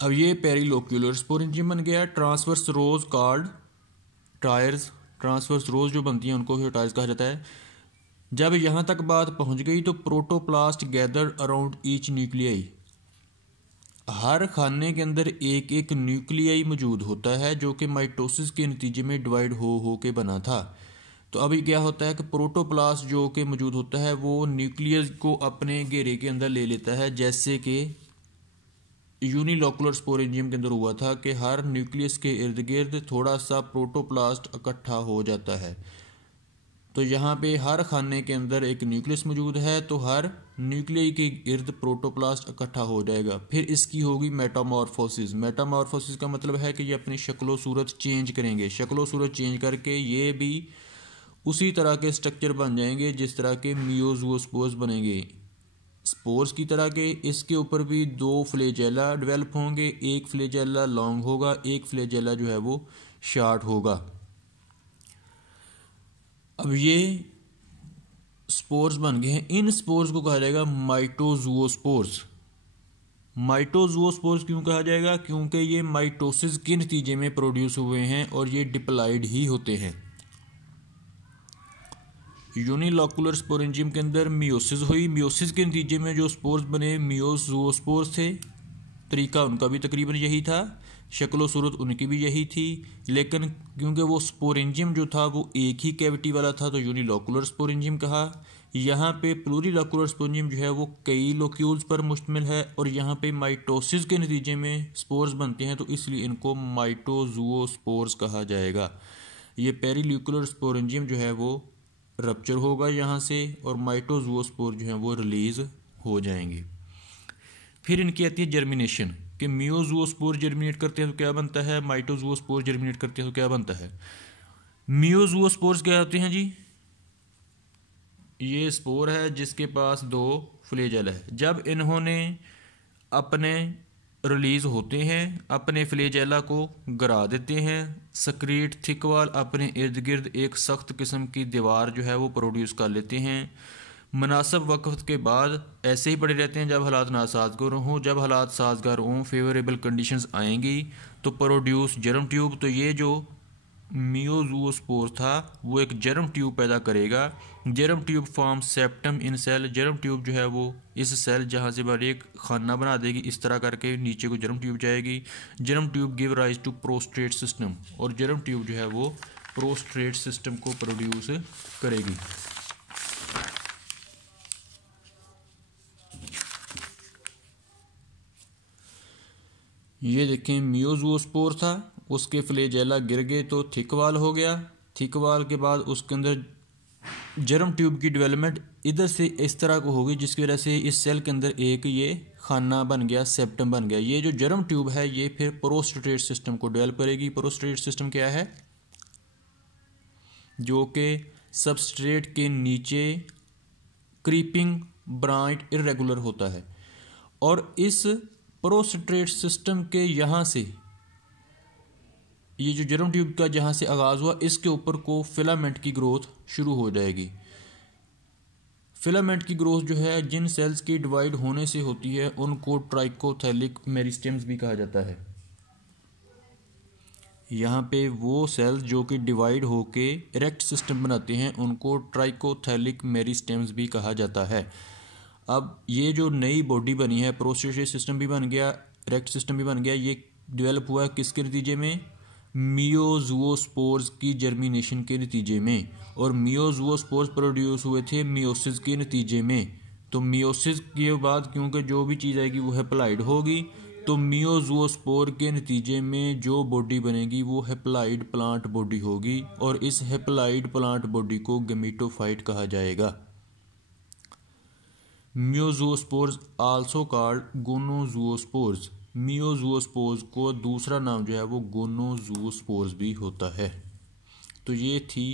अब ये पेरिलोक्यूलर स्पोरेंजियम बन गया। ट्रांसवर्स रोज कॉल्ड टायर्स, ट्रांसवर्स रोज जो बनती हैं उनको फिर टायर्स कहा जाता है। जब यहाँ तक बात पहुँच गई तो protoplast gathered around each nuclei, हर खाने के अंदर एक एक न्यूक्लियाई मौजूद होता है जो कि माइटोसिस के नतीजे में डिवाइड हो के बना था। तो अभी क्या होता है कि प्रोटोप्लास्ट जो कि मौजूद होता है वो न्यूक्लियस को अपने घेरे के अंदर ले लेता है, जैसे कि यूनिलोकुलर स्पोरेंजियम के अंदर हुआ था कि हर न्यूक्लियस के इर्द गिर्द थोड़ा सा प्रोटोप्लास्ट इकट्ठा हो जाता है। तो यहाँ पे हर खाने के अंदर एक न्यूक्लियस मौजूद है तो हर न्यूक्लियस के इर्द प्रोटोप्लास्ट इकट्ठा हो जाएगा। फिर इसकी होगी मेटामॉर्फोसिस। मेटामॉर्फोसिस का मतलब है कि ये अपनी शक्लो सूरत चेंज करेंगे, शक्लो सूरत चेंज करके ये भी उसी तरह के स्ट्रक्चर बन जाएंगे जिस तरह के मियोजोस्पोर्स बनेंगे, स्पोर्स की तरह के। इसके ऊपर भी दो फ्लैजेला डेवलप होंगे, एक फ्लैजेला लॉन्ग होगा, एक फ्लैजेला जो है वो शॉर्ट होगा। अब ये स्पोर्स बन गए हैं, इन स्पोर्स को कहा जाएगा माइटोजोस्पोर्स। माइटोजोस्पोर्स क्यों कहा जाएगा? क्योंकि ये माइटोसिस के नतीजे में प्रोड्यूस हुए हैं और ये डिप्लॉइड ही होते हैं। यूनिलोकुलर स्पोरेंजियम के अंदर मियोसिस हुई, मियोसिस के नतीजे में जो स्पोर्स बने मियोजोस्पोर्स थे। तरीका उनका भी तकरीबन यही था, शक्लो सूरत उनकी भी यही थी, लेकिन क्योंकि वो स्पोरेंजियम जो था वो एक ही कैविटी वाला था तो यूनिलोकुलर स्पोरेंजियम कहा। यहाँ पे प्लूरिलोकुलर स्पोरेंजियम जो है वो कई लोक्यूल्स पर मुश्तमिल है और यहाँ पे माइटोसिस के नतीजे में स्पोर्स बनते हैं तो इसलिए इनको माइटोजोस्पोर्स कहा जाएगा। ये पेरिलोक्यूलर स्पोरेंजियम जो है वो रप्चर होगा यहाँ से और माइटोजोस्पोर जो है वो रिलीज हो जाएंगे। फिर इनकी आती है जर्मिनेशन कि मियोजोस्पोर जर्मिनेट करते हैं तो क्या बनता है, माइटोजोस्पोर जर्मिनेट करते हैं तो क्या बनता है। मियोजोस्पोर्स क्या होते हैं जी? ये स्पोर है जिसके पास दो फ्लैजेला है। जब इन्होंने अपने रिलीज होते हैं अपने फ्लैजेला को गिरा देते हैं, सक्रीट थिक वॉल अपने इर्द गिर्द एक सख्त किस्म की दीवार जो है वो प्रोड्यूस कर लेते हैं। मुनासिब वक्त के बाद ऐसे ही पड़े रहते हैं जब हालात नासाजगार हों। जब हालात साजगार हों, फेवरेबल कंडीशंस आएंगी तो प्रोड्यूस जर्म ट्यूब। तो ये जो मियोजोस्पोर था वो एक जर्म ट्यूब पैदा करेगा। जर्म ट्यूब फॉर्म सेप्टम इन सेल। जर्म ट्यूब जो है वो इस सेल जहाँ से बाहर एक खाना बना देगी, इस तरह करके नीचे को जर्म ट्यूब जाएगी। Germ tube give rise to prostrate system और जर्म ट्यूब जो है वो प्रोस्ट्रेट सिस्टम को प्रोड्यूस करेगी। ये देखें मियोजोस्पोर था, उसके फ्लैजेला गिर गए तो थिक वाल हो गया। थिक वाल के बाद उसके अंदर जर्म ट्यूब की डेवलपमेंट इधर से इस तरह को होगी जिसकी वजह से इस सेल के अंदर एक ये खाना बन गया, सेप्टम बन गया। ये जो जर्म ट्यूब है ये फिर प्रोस्टेट सिस्टम को डेवलप करेगी। प्रोस्टेट सिस्टम क्या है? जो कि सबस्ट्रेट के नीचे क्रीपिंग ब्रांच इरेगुलर होता है और इस प्रोस्टेट सिस्टम के यहाँ से ये जो जर्म ट्यूब का जहाँ से आगाज़ हुआ इसके ऊपर को फिलामेंट की ग्रोथ शुरू हो जाएगी। फिलामेंट की ग्रोथ जो है जिन सेल्स की डिवाइड होने से होती है उनको ट्राइकोथैलिक मेरिस्टेम्स भी कहा जाता है। यहाँ पे वो सेल्स जो कि डिवाइड होके इरेक्ट सिस्टम बनाते हैं उनको ट्राइकोथैलिक मेरिस्टेम्स भी कहा जाता है। अब ये जो नई बॉडी बनी है, प्रोस्टेट सिस्टम भी बन गया, इरेक्ट सिस्टम भी बन गया, ये डेवलप हुआ है किसके नतीजे में? मियोजोस्पोर्स की जर्मिनेशन के नतीजे में। और मियोजोस्पोर्स प्रोड्यूस हुए थे मियोसिस के नतीजे में। तो मियोसिस के बाद क्योंकि जो भी चीज़ आएगी वो हैप्लॉइड होगी तो मियोजोस्पोर के नतीजे में जो बॉडी बनेगी वो हैप्लॉइड प्लांट बॉडी होगी और इस हैप्लॉइड प्लांट बॉडी को गैमेटोफाइट कहा जाएगा। मियोजोस्पोर्स आल्सो कॉल्ड गोनोजोस्पोर्स। मियोजोस्पोर्स को दूसरा नाम जो है वो गोनोजोस्पोर्स भी होता है। तो ये थी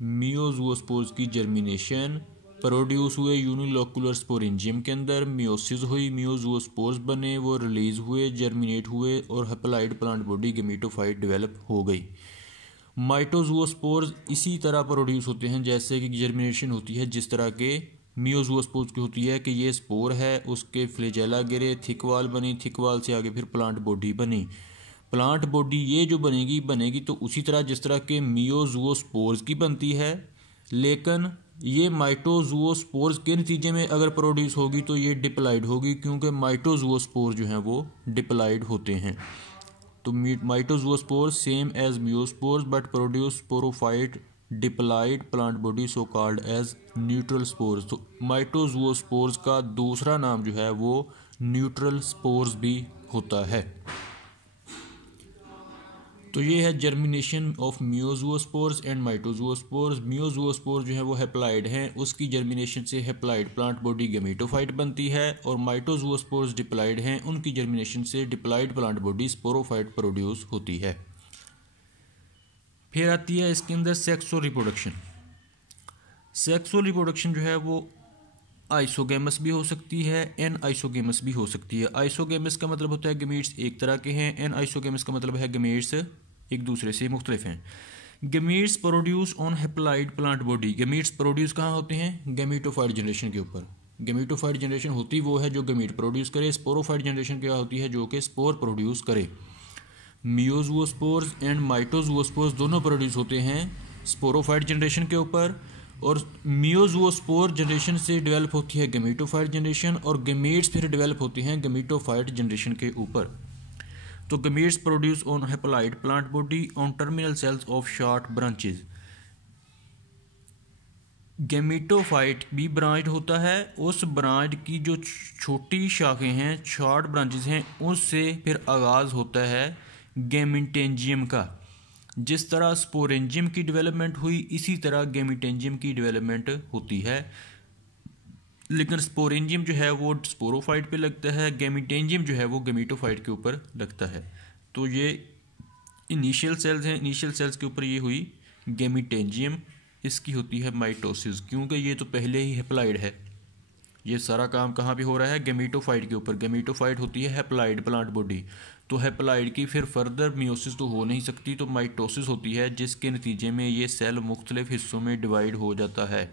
मियोजोस्पोर्स की जर्मिनेशन। प्रोड्यूस हुए यूनिलोकुलर स्पोरेंजियम के अंदर, मियोसिस हुई, मियोजोस्पोर्स बने, वो रिलीज हुए, जर्मिनेट हुए और haploid plant body gametophyte develop हो गई। माइटोजोस्पोर्स इसी तरह प्रोड्यूस होते हैं जैसे कि जर्मिनेशन होती है जिस तरह के मियोजूओस्पोर्स की होती है कि ये स्पोर है, उसके फ्लैजेला गिरे, थिक वाल बनी, थिक वाल से आगे फिर प्लांट बॉडी बनी। प्लांट बॉडी ये जो बनेगी तो उसी तरह जिस तरह के मियोजूओस्पोर्स की बनती है, लेकिन ये माइटोजूओस्पोर्स के नतीजे में अगर प्रोड्यूस होगी तो ये डिप्लाइड होगी, क्योंकि माइटोजूओस्पोर्स जो हैं वो डिप्लाइड होते हैं। तो mitozoospores same as meiospores but produce sporophyte diploid plant body so called as neutral spores. तो माइटोजूओस्पोर्स का दूसरा नाम जो है वो न्यूट्रल स्पोर्स भी होता है। तो ये है जर्मिनेशन ऑफ मियोजूओस्पोर्स एंड माइटोजूओस्पोर्स। मियोजूओस्पोर्स जो है वो हेप्लाइड हैं, उसकी जर्मिनेशन से हेप्लाइड प्लांट बॉडी गैमेटोफाइट बनती है, और माइटोजूओस्पोर्स डिप्लाइड हैं, उनकी जर्मिनेशन से diploid plant body sporophyte produce होती है। फिर आती है इसके अंदर सेक्सुअल रिप्रोडक्शन। सेक्सुअल रिप्रोडक्शन जो है वो आइसोगेमस भी हो सकती है, एन आइसोगेमस भी हो सकती है। आइसोगेमस का मतलब होता है गमीट्स एक तरह के हैं, एन आइसोगेमस का मतलब है गमीट्स एक दूसरे से मुख्तलिफ हैं। Gametes produce on haploid plant body. Gametes produce कहाँ होते हैं? गमीटोफाइट जनरेशन के ऊपर। गमीटोफाइट जनरेशन होती वो है जो गमीट प्रोड्यूस करे। स्पोरोफाइट जनरेशन क्या होती है? जो कि स्पोर प्रोड्यूस करे। मियोजूओस्पोर्स एंड माइटोजूओस्पोर्स दोनों प्रोड्यूस होते हैं स्पोरोफाइट जनरेशन के ऊपर, और मियोजूओस्पोर जनरेशन से डेवलप होती है गमीटोफाइट जनरेशन, और गमीट्स फिर डेवलप होती हैं गमीटोफाइट जनरेशन के ऊपर। तो gametes produce on haploid plant body on terminal cells of short branches. Gametophyte भी ब्रांच होता है, उस ब्रांच की जो छोटी शाखें हैं, शॉर्ट ब्रांचेस हैं, उससे फिर आगाज़ होता है गैमेटेंजियम का। जिस तरह स्पोरेंजियम की डेवलपमेंट हुई, इसी तरह गैमेटेंजियम की डेवलपमेंट होती है, लेकिन स्पोरेंजियम जो है वो स्पोरोफाइट पे लगता है, गैमेटेंजियम जो है वो गमीटोफाइट के ऊपर लगता है। तो ये इनिशियल सेल्स हैं, इनिशियल सेल्स के ऊपर ये हुई गैमेटेंजियम, इसकी होती है माइटोसिस, क्योंकि ये तो पहले ही हेप्लाइड है। ये सारा काम कहाँ पे हो रहा है? गमीटोफाइट के ऊपर। गमीटोफाइट होती है हेप्लाइड प्लांट बॉडी, तो हेप्लाइड की फिर फर्दर मियोसिस तो हो नहीं सकती, तो माइटोसिस होती है, जिसके नतीजे में ये सेल मुख्तलिफ हिस्सों में डिवाइड हो जाता है।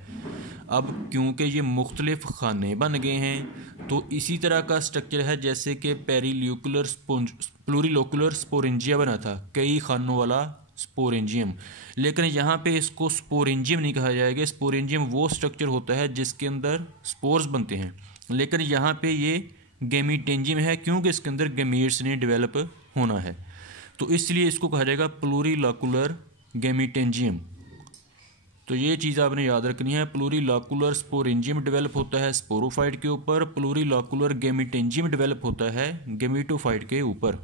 अब क्योंकि ये मुख्तलिफ खाने बन गए हैं, तो इसी तरह का स्ट्रक्चर है जैसे कि पेरील्यूकुलर प्लूरिलोकुलर स्पोरेंजिया बना था, कई खानों वाला स्पोरेंजियम, लेकिन यहाँ पे इसको स्पोरेंजियम नहीं कहा जाएगा। स्पोरेंजियम वो स्ट्रक्चर होता है जिसके अंदर स्पोर्स बनते हैं, लेकिन यहाँ पे ये गैमेटेंजियम है, क्योंकि इसके अंदर गैमीट्स ने डेवलप होना है, तो इसलिए इसको कहा जाएगा प्लूरिलोकुलर गैमेटेंजियम। तो ये चीज़ आपने याद रखनी है। प्लूरिलोकुलर स्पोरेंजियम डेवलप होता है स्पोरोफाइट के ऊपर, प्लूरिलोकुलर गैमेटेंजियम डेवलप होता है गैमेटोफाइट के ऊपर।